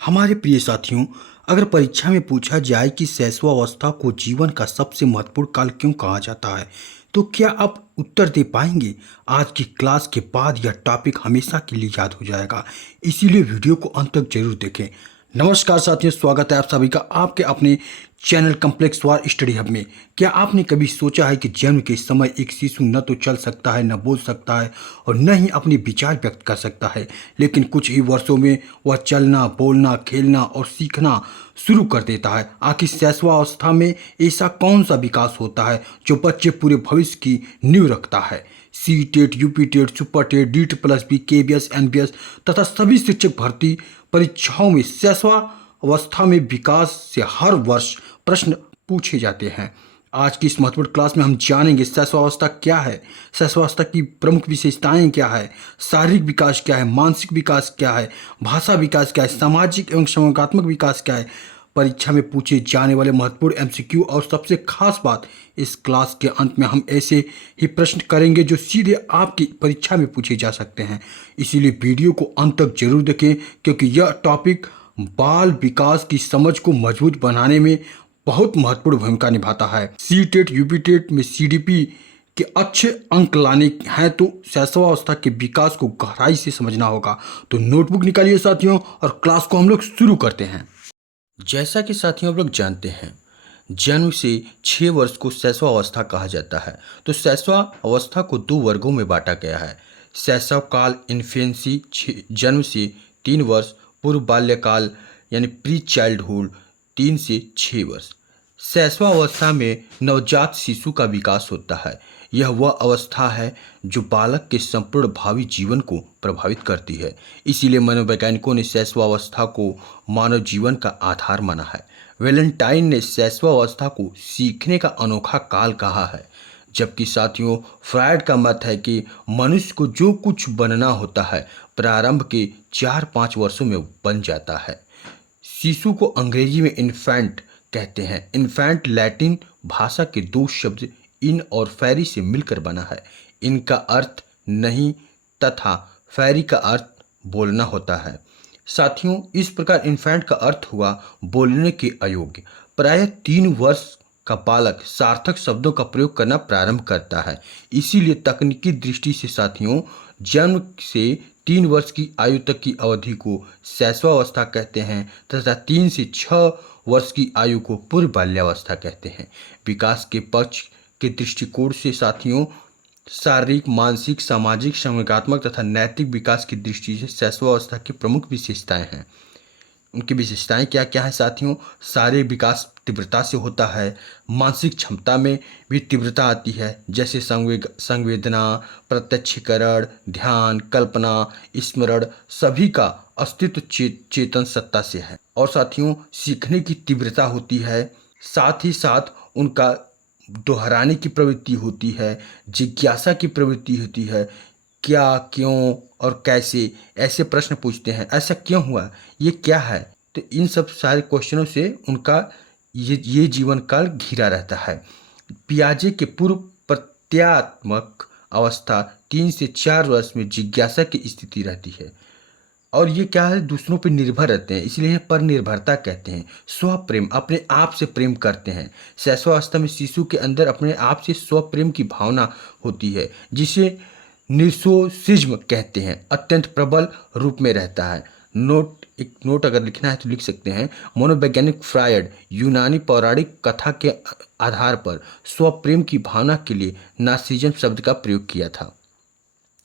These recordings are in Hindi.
हमारे प्रिय साथियों, अगर परीक्षा में पूछा जाए कि शैशवावस्था को जीवन का सबसे महत्वपूर्ण काल क्यों कहा जाता है, तो क्या आप उत्तर दे पाएंगे? आज की क्लास के बाद यह टॉपिक हमेशा के लिए याद हो जाएगा, इसीलिए वीडियो को अंत तक जरूर देखें। नमस्कार साथियों, स्वागत है आप सभी का आपके अपने चैनल कॉम्प्लेक्स वार स्टडी हब में। क्या आपने कभी सोचा है कि जन्म के समय एक शिशु न तो चल सकता है, न बोल सकता है और न ही अपने विचार व्यक्त कर सकता है, लेकिन कुछ ही वर्षों में वह चलना, बोलना, खेलना और सीखना शुरू कर देता है? आखिर शैशवावस्था में ऐसा कौन सा विकास होता है जो बच्चे पूरे भविष्य की नींव रखता है? C TET, UP TET, super TET, DSSB, KBS, NBS तथा सभी शिक्षक भर्ती परीक्षाओं में शैशवावस्था में विकास से हर वर्ष प्रश्न पूछे जाते हैं। आज की इस महत्वपूर्ण क्लास में हम जानेंगे शैशवावस्था क्या है, शैशवावस्था की प्रमुख विशेषताएं क्या है, शारीरिक विकास क्या है, मानसिक विकास क्या है, भाषा विकास क्या है, सामाजिक एवं संवेगात्मक विकास क्या है। परीक्षा में पूछे जाने वाले महत्वपूर्ण MCQ और सबसे खास बात, इस क्लास के अंत में हम ऐसे ही प्रश्न करेंगे जो सीधे आपकी परीक्षा में पूछे जा सकते हैं। इसीलिए वीडियो को अंत तक जरूर देखें, क्योंकि यह टॉपिक बाल विकास की समझ को मजबूत बनाने में बहुत महत्वपूर्ण भूमिका निभाता है। सी टेट, यूपी टेट में CDP के अच्छे अंक लाने हैं तो शैशवावस्था के विकास को गहराई से समझना होगा। तो नोटबुक निकालिए साथियों और क्लास को हम लोग शुरू करते हैं। जैसा कि साथियों आप लोग जानते हैं, जन्म से 6 वर्ष को शैशवावस्था कहा जाता है। तो शैशवावस्था को 2 वर्गों में बांटा गया है। शैशव काल इन्फेंसी, जन्म से 3 वर्ष, पूर्व बाल्यकाल यानी प्री चाइल्डहुड 3 से 6 वर्ष। शैशवावस्था में नवजात शिशु का विकास होता है। यह वह अवस्था है जो बालक के संपूर्ण भावी जीवन को प्रभावित करती है। इसीलिए मनोवैज्ञानिकों ने शैशवावस्था को मानव जीवन का आधार माना है। वैलेंटाइन ने शैशवावस्था को सीखने का अनोखा काल कहा है, जबकि साथियों फ्रायड का मत है कि मनुष्य को जो कुछ बनना होता है प्रारंभ के 4-5 वर्षों में बन जाता है। शिशु को अंग्रेजी में इन्फेंट कहते हैं। इन्फेंट लैटिन भाषा के 2 शब्द इन और फैरी से मिलकर बना है। इनका अर्थ नहीं तथा फैरी का अर्थ बोलना होता है। साथियों इस प्रकार इन्फेंट का अर्थ हुआ बोलने के अयोग्य। प्रायः 3 वर्ष का बालक सार्थक शब्दों का प्रयोग करना प्रारंभ करता है। इसीलिए तकनीकी दृष्टि से साथियों जन्म से 3 वर्ष की आयु तक की अवधि को शैशवावस्था कहते हैं तथा 3 से 6 वर्ष की आयु को पूर्व बाल्यावस्था कहते हैं। विकास के पक्ष के दृष्टिकोण से साथियों शारीरिक, मानसिक, सामाजिक, संवेगात्मक तथा नैतिक विकास की दृष्टि से शैशवावस्था की प्रमुख विशेषताएं हैं। उनकी विशेषताएं क्या क्या है साथियों? शारीरिक विकास तीव्रता से होता है। मानसिक क्षमता में भी तीव्रता आती है, जैसे संवेदना, प्रत्यक्षीकरण, ध्यान, कल्पना, स्मरण सभी का अस्तित्व चेतन सत्ता से है। और साथियों सीखने की तीव्रता होती है, साथ ही साथ उनका दोहराने की प्रवृत्ति होती है, जिज्ञासा की प्रवृत्ति होती है। क्या, क्यों और कैसे ऐसे प्रश्न पूछते हैं। ऐसा क्यों हुआ, ये क्या है? तो इन सब सारे क्वेश्चनों से उनका ये जीवन काल घिरा रहता है। पियाजे के पूर्व प्रत्यात्मक अवस्था 3 से 4 वर्ष में जिज्ञासा की स्थिति रहती है। और ये क्या है, दूसरों पर निर्भर रहते हैं, इसलिए पर निर्भरता कहते हैं। स्वप्रेम, अपने आप से प्रेम करते हैं। शैशवावस्था में शिशु के अंदर अपने आप से स्वप्रेम की भावना होती है, जिसे निर्सोसिज्म कहते हैं, अत्यंत प्रबल रूप में रहता है। एक नोट अगर लिखना है तो लिख सकते हैं। मनोवैज्ञानिक फ्रायड यूनानी पौराणिक कथा के आधार पर स्वप्रेम की भावना के लिए नार्सिसिज्म शब्द का प्रयोग किया था।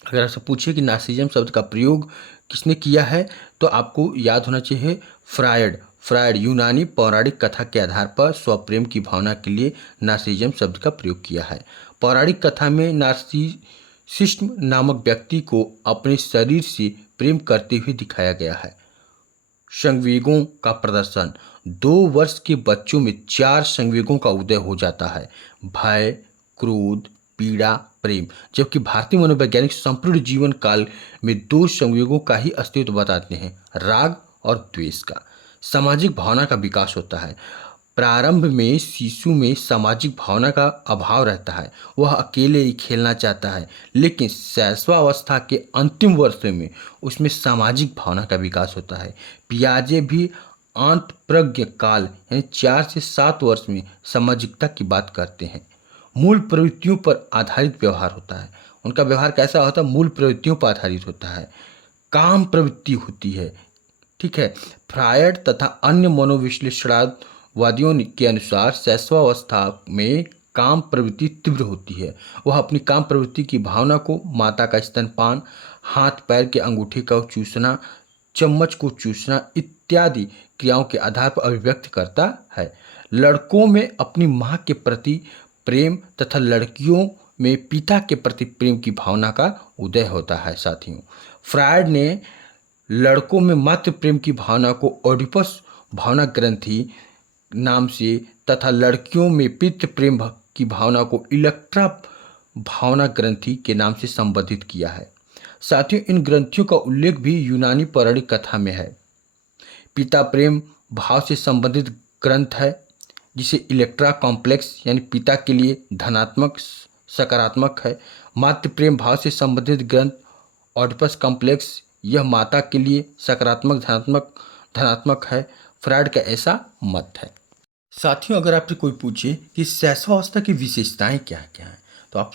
अगर आपसे पूछे कि नार्सिसिज्म शब्द का प्रयोग किसने किया है, तो आपको याद होना चाहिए फ्रायड यूनानी पौराणिक कथा के आधार पर स्वप्रेम की भावना के लिए नार्सिसिज्म शब्द का प्रयोग किया है। पौराणिक कथा में नार्सिसिस्ट नामक व्यक्ति को अपने शरीर से प्रेम करते हुए दिखाया गया है। संवेगों का प्रदर्शन, 2 वर्ष के बच्चों में 4 संवेगों का उदय हो जाता है: भय, क्रोध, पीड़ा, प्रेम। जबकि भारतीय मनोवैज्ञानिक संपूर्ण जीवन काल में 2 संवेगों का ही अस्तित्व बताते हैं, राग और द्वेष का। सामाजिक भावना का विकास होता है। प्रारंभ में शिशु में सामाजिक भावना का अभाव रहता है, वह अकेले ही खेलना चाहता है, लेकिन शैशवावस्था के अंतिम वर्षों में उसमें सामाजिक भावना का विकास होता है। पियाजे भी अंतःप्रज्ञ काल यानी 4 से 7 वर्ष में सामाजिकता की बात करते हैं। मूल प्रवृत्तियों पर आधारित व्यवहार होता है। उनका व्यवहार कैसा होता है? मूल प्रवृत्तियों पर आधारित होता है, काम प्रवृत्ति होती है। ठीक है। फ्रायड तथा अन्य मनोविश्लेषणवादियों के अनुसार शैशवावस्था में काम प्रवृत्ति तीव्र होती है। वह अपनी काम प्रवृत्ति की भावना को माता का स्तनपान, हाथ पैर के अंगूठे का चूसना, चम्मच को चूसना इत्यादि क्रियाओं के आधार पर अभिव्यक्त करता है। लड़कों में अपनी मां के प्रति प्रेम तथा लड़कियों में पिता के प्रति प्रेम की भावना का उदय होता है। साथियों, फ्रायड ने लड़कों में मातृ प्रेम की भावना को ओडिपस भावना ग्रंथि नाम से तथा लड़कियों में पितृ प्रेम की भावना को इलेक्ट्रा भावना ग्रंथि के नाम से संबोधित किया है। साथियों, इन ग्रंथियों का उल्लेख भी यूनानी पौराणिक कथा में है। पिता प्रेम भाव से संबंधित ग्रंथ है, जिसे इलेक्ट्रा कॉम्प्लेक्स यानी पिता के लिए धनात्मक सकारात्मक है। मातृ प्रेम भाव से संबंधित ग्रंथ ऑडिपस कॉम्प्लेक्स, यह माता के लिए सकारात्मक धनात्मक है। फ्रायड का ऐसा मत है। साथियों, अगर आपसे कोई पूछे कि शैशवावस्था की विशेषताएं क्या क्या हैं, तो आप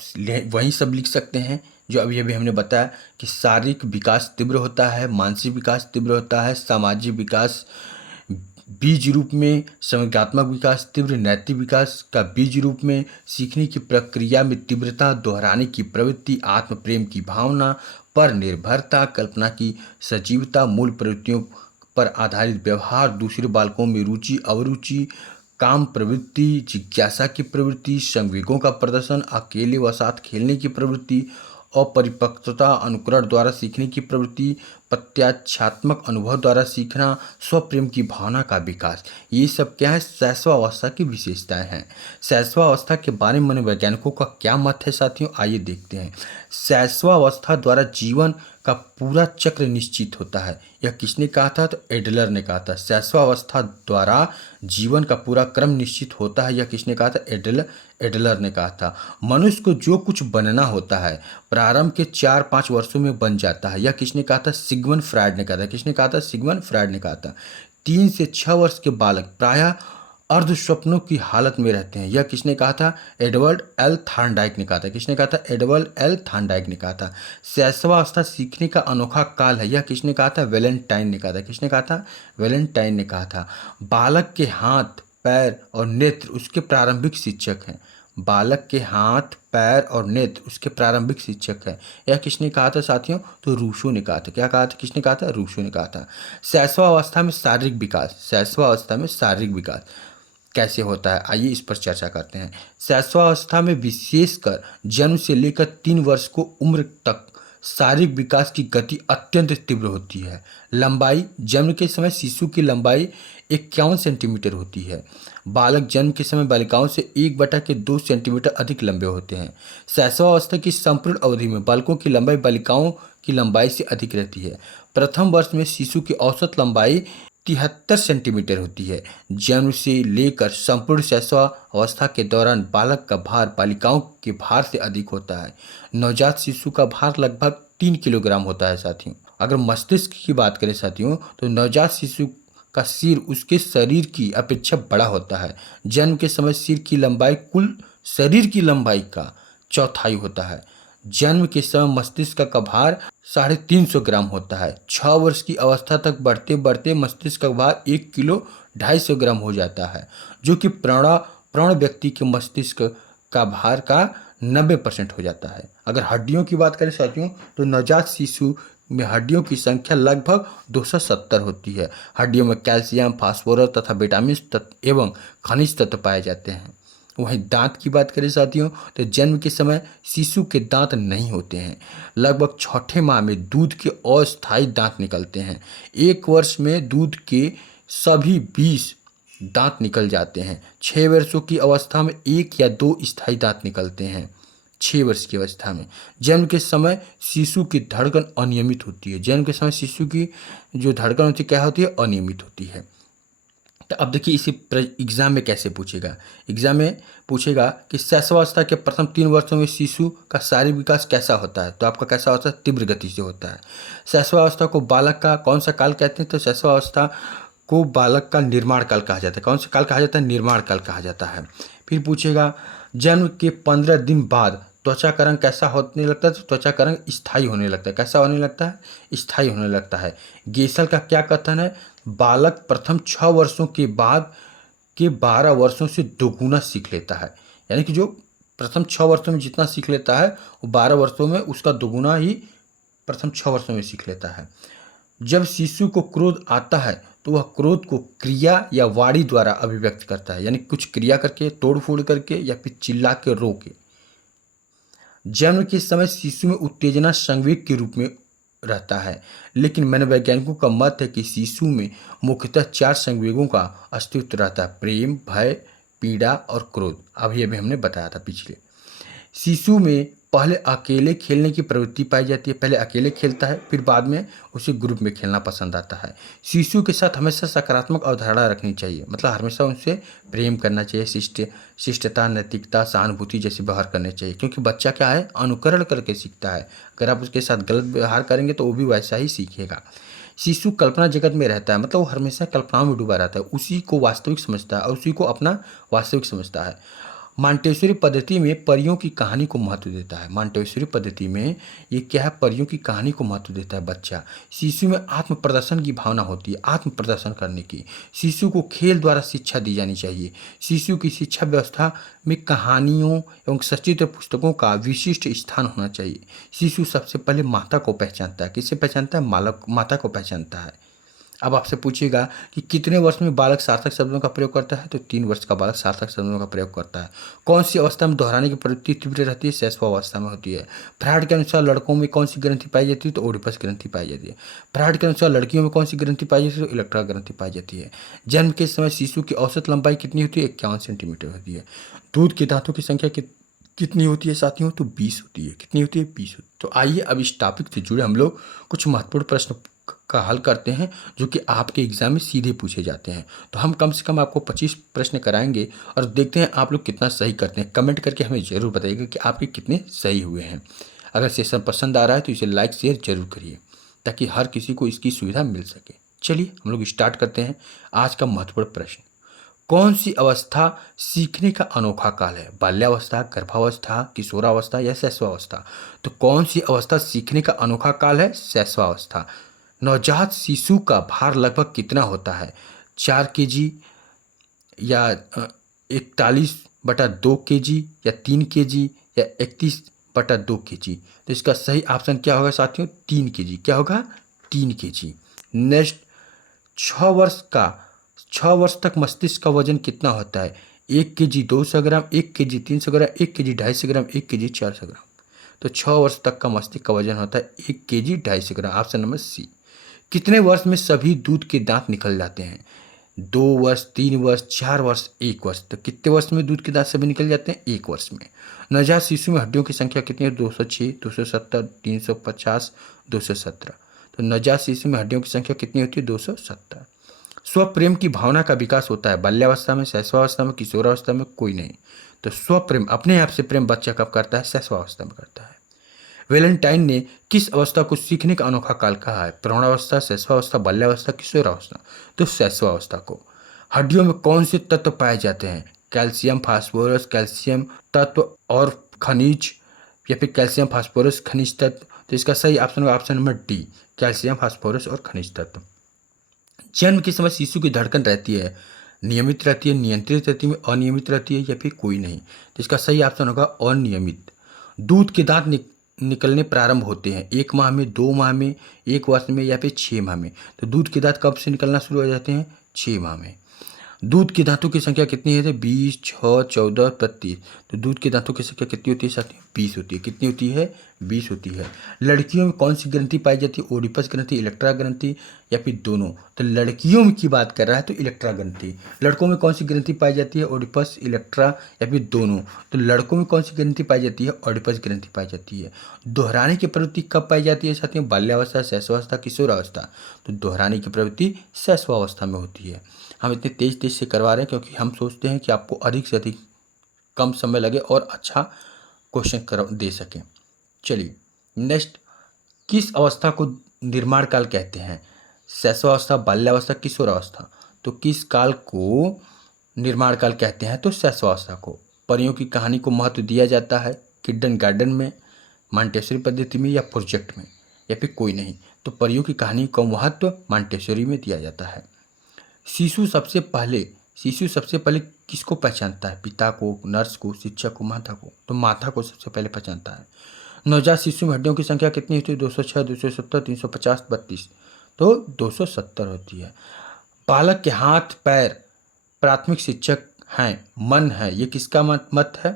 वही सब लिख सकते हैं जो अभी अभी हमने बताया कि शारीरिक विकास तीव्र होता है, मानसिक विकास तीव्र होता है, सामाजिक विकास बीज रूप में, संवेगात्मक विकास तीव्र, नैतिक विकास का बीज रूप में, सीखने की प्रक्रिया में तीव्रता, दोहराने की प्रवृत्ति, आत्म प्रेम की भावना, पर निर्भरता, कल्पना की सजीवता, मूल प्रवृत्तियों पर आधारित व्यवहार, दूसरे बालकों में रुचि अवरुचि, काम प्रवृत्ति, जिज्ञासा की प्रवृत्ति, संवेगों का प्रदर्शन, अकेले व साथ खेलने की प्रवृत्ति, अपरिपक्वता, अनुकरण द्वारा सीखने की प्रवृत्ति, प्रत्याख्यात्मक अनुभव द्वारा सीखना, स्वप्रेम की भावना का विकास, ये सब क्या है? शैशवावस्था की विशेषताएं हैं। शैशवावस्था के बारे में मनोवैज्ञानिकों का क्या मत है साथियों, आइए देखते हैं। शैशवावस्था द्वारा जीवन का पूरा चक्र निश्चित होता है। यह किसने कहा था? तो एडलर ने कहा था। शैशवावस्था द्वारा जीवन का पूरा क्रम निश्चित होता है, यह किसने कहा था? एडलर ने कहा था। मनुष्य को जो कुछ बनना होता है प्रारंभ के 4-5 वर्षों में बन जाता है, यह किसने कहा था? सिगमंड फ्रायड ने कहा था। किसने कहा था? सिगमंड फ्रायड ने कहा था। 3 से 6 वर्ष के बालक प्रायः अर्ध स्वप्नों की हालत में रहते हैं, यह किसने कहा था? एडवर्ड एल थॉर्नडाइक ने कहा था। किसने कहा था? एडवर्ड एल थॉर्नडाइक ने कहा था। शैशवावस्था सीखने का अनोखा काल है, यह किसने कहा था? वैलेंटाइन ने कहा था। किसने कहा था? वैलेंटाइन ने कहा था। बालक के हाथ पैर और नेत्र उसके प्रारंभिक शिक्षक हैं। बालक के हाथ पैर और नेत्र उसके प्रारंभिक शिक्षक है, यह किसने कहा था साथियों? तो रूसो ने कहा था। क्या कहा था? किसने कहा था? रूसो ने कहा था। शैशवावस्था में शारीरिक विकास, शैशवावस्था में शारीरिक विकास कैसे होता है, आइए इस पर चर्चा करते हैं। शैशवावस्था में विशेषकर जन्म से लेकर 3 वर्ष को उम्र तक शारीरिक विकास की गति अत्यंत तीव्र होती है। लंबाई, जन्म के समय शिशु की लंबाई 51 सेंटीमीटर होती है। बालक जन्म के समय बालिकाओं से 1/2 सेंटीमीटर अधिक लंबे होते हैं। शैशवावस्था की संपूर्ण अवधि में बालकों की लंबाई बालिकाओं की लंबाई से अधिक रहती है। प्रथम वर्ष में शिशु की औसत लंबाई 73 सेंटीमीटर होती है। जन्म से लेकर संपूर्ण शैशवावस्था के दौरान बालक का भार बालिकाओं के भार से अधिक होता है। नवजात शिशु का भार लगभग 3 किलोग्राम होता है साथियों। अगर मस्तिष्क की बात करें साथियों, तो नवजात शिशु का सिर उसके शरीर की अपेक्षा बड़ा होता है। जन्म के समय सिर की लंबाई कुल शरीर की लंबाई का चौथाई होता है। जन्म के समय मस्तिष्क का भार 350 ग्राम होता है। 6 वर्ष की अवस्था तक बढ़ते बढ़ते मस्तिष्क का भार 1 किलो 250 ग्राम हो जाता है, जो कि प्रौढ़ व्यक्ति के मस्तिष्क का भार का 90% हो जाता है। अगर हड्डियों की बात करें साथियों, तो नवजात शिशु में हड्डियों की संख्या लगभग 270 होती है। हड्डियों में कैल्शियम, फास्फोरस तथा विटामिन तत्व एवं खनिज तत्व पाए जाते हैं। वहीं दांत की बात करें साथियों, तो जन्म के समय शिशु के दांत नहीं होते हैं। लगभग 6ठे माह में दूध के अस्थायी दांत निकलते हैं। 1 वर्ष में दूध के सभी 20 दांत निकल जाते हैं। 6 वर्षों की अवस्था में 1 या 2 स्थायी दांत निकलते हैं। 6 वर्ष की अवस्था में जन्म के समय शिशु की धड़कन अनियमित होती है। जन्म के समय शिशु की जो धड़कन होती है क्या होती है? अनियमित होती है। तो अब देखिए इसे एग्जाम में कैसे पूछेगा। एग्जाम में पूछेगा कि शैशवावस्था के प्रथम 3 वर्षों में शिशु का शारीरिक विकास कैसा होता है, तो आपका कैसा होता है, तीव्र गति से होता है। शैशवावस्था को बालक का कौन सा काल कहते हैं, तो शैशवावस्था को बालक का निर्माण काल कहा जाता है। कौन सा काल कहा जाता है, निर्माण काल कहा जाता है। फिर पूछेगा जन्म के 15 दिन बाद त्वचा का रंग कैसा होने लगता है, तो त्वचा का रंग स्थायी होने लगता है। कैसा होने लगता है, स्थायी होने लगता है। गेसल का क्या कथन है, बालक प्रथम 6 वर्षों के बाद के 12 वर्षों से दोगुना सीख लेता है। यानी कि जो प्रथम 6 वर्षों में जितना सीख लेता है वो 12 वर्षों में उसका दोगुना ही प्रथम 6 वर्षों में सीख लेता है। जब शिशु को क्रोध आता है तो वह क्रोध को क्रिया या वाणी द्वारा अभिव्यक्त करता है, यानी कुछ क्रिया करके, तोड़ फोड़ करके या फिर चिल्ला के, रो के। जन्म के समय शिशु में उत्तेजना संवेग के रूप में रहता है, लेकिन मनोवैज्ञानिकों का मत है कि शिशु में मुख्यतः 4 संवेगों का अस्तित्व रहता है: प्रेम, भय, पीड़ा और क्रोध। अभी अभी हमने बताया था पिछले। शिशु में पहले अकेले खेलने की प्रवृत्ति पाई जाती है। पहले अकेले खेलता है, फिर बाद में उसे ग्रुप में खेलना पसंद आता है। शिशु के साथ हमेशा सकारात्मक अवधारणा रखनी चाहिए, मतलब हमेशा उनसे प्रेम करना चाहिए, शिष्टता, नैतिकता, सहानुभूति जैसे व्यवहार करने चाहिए, क्योंकि बच्चा क्या है, अनुकरण करके सीखता है। अगर आप उसके साथ गलत व्यवहार करेंगे तो वो भी वैसा ही सीखेगा। शिशु कल्पना जगत में रहता है, मतलब वो हमेशा कल्पनाओं में डूबा रहता है, उसी को वास्तविक समझता है और उसी को अपना वास्तविक समझता है। मांटेसरी पद्धति में परियों की कहानी को महत्व देता है। मांटेसरी पद्धति में ये क्या है, परियों की कहानी को महत्व देता है बच्चा। शिशु में आत्म प्रदर्शन की भावना होती है, आत्म प्रदर्शन करने की। शिशु को खेल द्वारा शिक्षा दी जानी चाहिए। शिशु की शिक्षा व्यवस्था में कहानियों एवं सचित्र पुस्तकों का विशिष्ट स्थान होना चाहिए। शिशु सबसे पहले माता को पहचानता है। किससे पहचानता है, माता को पहचानता है। अब आपसे पूछेगा कि कितने वर्ष में बालक सार्थक शब्दों का प्रयोग करता है, तो 3 वर्ष का बालक सार्थक शब्दों का प्रयोग करता है। कौन सी अवस्था में दोहराने की प्रवृत्ति तीव्र रहती है, शैशवावस्था में होती है। फ्रायड के अनुसार लड़कों में कौन सी ग्रंथि पाई जाती है, तो ओडिपस ग्रंथि पाई जाती है। फ्रायड के अनुसार लड़कियों में कौन सी ग्रंथि पाई जाती है, तो इलेक्ट्रा ग्रंथि पाई जाती है। जन्म के समय शिशु की औसत लंबाई कितनी होती है, 51 सेंटीमीटर होती है। दूध के दांतों की संख्या कितनी होती है साथियों, तो 20 होती है। कितनी होती है, 20 होती है। तो आइए अब इस टॉपिक से जुड़े हम लोग कुछ महत्वपूर्ण प्रश्न का हल करते हैं जो कि आपके एग्जाम में सीधे पूछे जाते हैं। तो हम कम से कम आपको 25 प्रश्न कराएंगे और देखते हैं आप लोग कितना सही करते हैं। कमेंट करके हमें ज़रूर बताइएगा कि आपके कितने सही हुए हैं। अगर सेशन पसंद आ रहा है तो इसे लाइक शेयर जरूर करिए ताकि हर किसी को इसकी सुविधा मिल सके। चलिए हम लोग स्टार्ट करते हैं आज का महत्वपूर्ण प्रश्न। कौन सी अवस्था सीखने का अनोखा काल है, बाल्यावस्था, गर्भावस्था, किशोरावस्था या शैशवावस्था। तो कौन सी अवस्था सीखने का अनोखा काल है, शैशवावस्था। नवजात शिशु का भार लगभग कितना होता है, 4 kg या 41/2 kg या 3 kg या 31/2 kg। तो इसका सही ऑप्शन क्या होगा साथियों, 3 kg। क्या होगा, 3 kg। नेक्स्ट, 6 वर्ष तक मस्तिष्क का वजन कितना होता है, 1 kg 200 ग्राम, 1 kg 300 ग्राम, 1 kg 250 ग्राम, 1 kg 400 ग्राम। तो 6 वर्ष तक का मस्तिष्क का वजन होता है 1 kg 250 ग्राम। Option number C. कितने वर्ष में सभी दूध के दांत निकल जाते हैं, 2 वर्ष, 3 वर्ष, 4 वर्ष, 1 वर्ष। तो कितने वर्ष में दूध के दांत सभी निकल जाते हैं, 1 वर्ष में। नवजात शिशु में हड्डियों की संख्या कितनी है, 206, 270, 350, 217। तो नवजात शिशु में हड्डियों की संख्या कितनी होती है, 270। स्वप्रेम की भावना का विकास होता है बाल्यावस्था में, शैशवावस्था में, किशोरावस्था में, कोई नहीं। तो स्वप्रेम, अपने आप से प्रेम बच्चा कब करता है, शैशवावस्था में करता है। वैलेंटाइन ने किस अवस्था को सीखने का अनोखा काल कहा है, प्रौढ़ावस्था, शैशवावस्था, बाल्यावस्था, किशोरावस्था। तो शैशवावस्था को। हड्डियों में कौन से तत्व पाए जाते हैं, कैल्शियम, फास्फोरस, कैल्शियम तत्व और खनिज, या फिर कैल्शियम, फास्फोरस, खनिज तत्व। तो इसका सही ऑप्शन होगा option number D, calcium, phosphorus और खनिज तत्व। जन्म के समय शिशु की धड़कन रहती है, नियमित रहती है, नियंत्रित रहती है, अनियमित रहती है या फिर कोई नहीं। तो इसका सही ऑप्शन होगा अनियमित। दूध के दांत निकलने प्रारंभ होते हैं 1 माह में, 2 माह में, 1 वर्ष में या फिर 6 माह में। तो दूध के दांत कब से निकलना शुरू हो जाते हैं, 6 माह में। दूध के दांतों की संख्या कितनी है, 20, 6, 14, 32। तो दूध के दांतों की संख्या कितनी होती है साथियों, 20 होती है। कितनी होती है, 20 होती है। लड़कियों में कौन सी ग्रंथि पाई जाती है? ओडिपस ग्रंथि, इलेक्ट्रा ग्रंथि या फिर दोनों? तो लड़कियों में की बात कर रहा है तो इलेक्ट्रा ग्रंथि। लड़कों में कौन सी ग्रंथि पाई जाती है? ओडिपस, इलेक्ट्रा या फिर दोनों? तो लड़कों में कौन सी ग्रंथि पाई जाती है? ओडिपस ग्रंथि पाई जाती है। दोहराने की प्रवृत्ति कब पाई जाती है साथियों? बाल्यावस्था, शैशवावस्था, किशोरावस्था? तो दोहराने की प्रवृत्ति शैशवावस्था में होती है। हम इतने तेज तेज से करवा रहे हैं क्योंकि हम सोचते हैं कि आपको अधिक से अधिक कम समय लगे और अच्छा क्वेश्चन कर दे सकें। चलिए नेक्स्ट, किस अवस्था को निर्माण काल कहते हैं? शैशवावस्था, बाल्यावस्था, किशोरावस्था? तो किस काल को निर्माण काल कहते हैं? तो शैशवावस्था को। परियों की कहानी को महत्व दिया जाता है किंडर गार्डन में, मॉन्टेसरी पद्धति में या प्रोजेक्ट में, या फिर कोई नहीं? तो परियों की कहानी का महत्व मॉन्टेसरी में दिया जाता है। शिशु सबसे पहले किसको पहचानता है? पिता को, नर्स को, शिक्षक को, माता को? तो माता को सबसे पहले पहचानता है। नवजात शिशु में हड्डियों की संख्या कितनी होती है? 206, 270, 350, 32? तो 270 होती है। बालक के हाथ पैर प्राथमिक शिक्षक हैं, मन है, ये किसका मत है?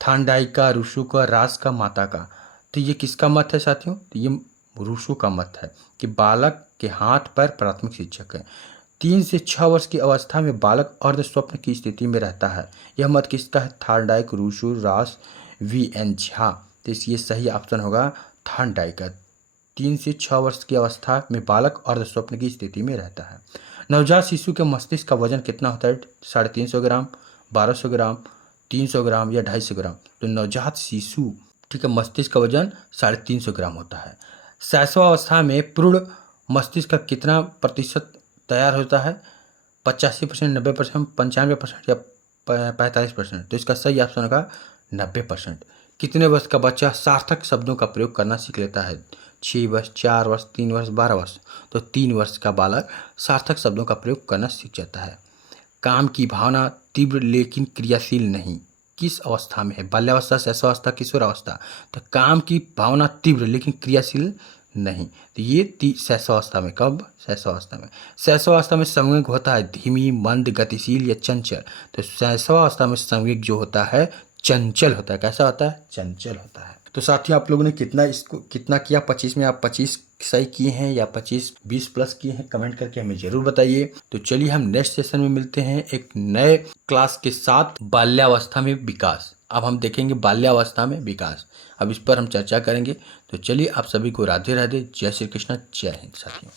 थांडाई का, रूसो का, रास का, माता का? तो ये किसका मत है साथियों? तो ये रूसो का मत है कि बालक के हाथ पैर प्राथमिक शिक्षक है। 3 से 6 वर्ष की अवस्था में बालक अर्ध स्वप्न की स्थिति में रहता है। यह मत किसका है? थार्डाइक, रूसो, रास, VN झा? तो ये सही ऑप्शन होगा थार्डाइक का। 3 से 6 वर्ष की अवस्था में बालक अर्ध स्वप्न की स्थिति में रहता है। नवजात शिशु के मस्तिष्क का वजन कितना होता है? 350 ग्राम, 1200 ग्राम, 300 ग्राम या 250 ग्राम? तो नवजात शिशु, ठीक है, मस्तिष्क का वजन 350 ग्राम होता है। शैशवावस्था में पूर्ण मस्तिष्क का कितना प्रतिशत तैयार होता है? 85%, 90%, 95% या 45%? तो इसका सही ऑप्शन होगा 90%। कितने वर्ष का बच्चा सार्थक शब्दों का प्रयोग करना सीख लेता है? 6 वर्ष, 4 वर्ष, 3 वर्ष, 12 वर्ष? तो 3 वर्ष का बालक सार्थक शब्दों का प्रयोग करना सीख जाता है। काम की भावना तीव्र लेकिन क्रियाशील नहीं, किस अवस्था में है? बाल्यावस्था, शैशवावस्था, किशोरावस्था? तो काम की भावना तीव्र लेकिन क्रियाशील नहीं, तो ये शैशवावस्था में। कब? शैशवावस्था में। शैशवावस्था में संवेग होता है धीमी, मंद, गतिशील या चंचल? तो शैशवावस्था में संवेग जो होता है चंचल होता है। कैसा होता है? चंचल होता है। तो साथियों आप लोगों ने कितना किया? 25 में आप 25 सही किए हैं या 20 प्लस किए हैं? कमेंट करके हमें जरूर बताइए। तो चलिए हम नेक्स्ट सेशन में मिलते हैं एक नए क्लास के साथ, बाल्यावस्था में विकास। अब हम देखेंगे बाल्यावस्था में विकास, अब इस पर हम चर्चा करेंगे। तो चलिए आप सभी को राधे राधे, जय श्री कृष्ण, जय हिंद साथियों।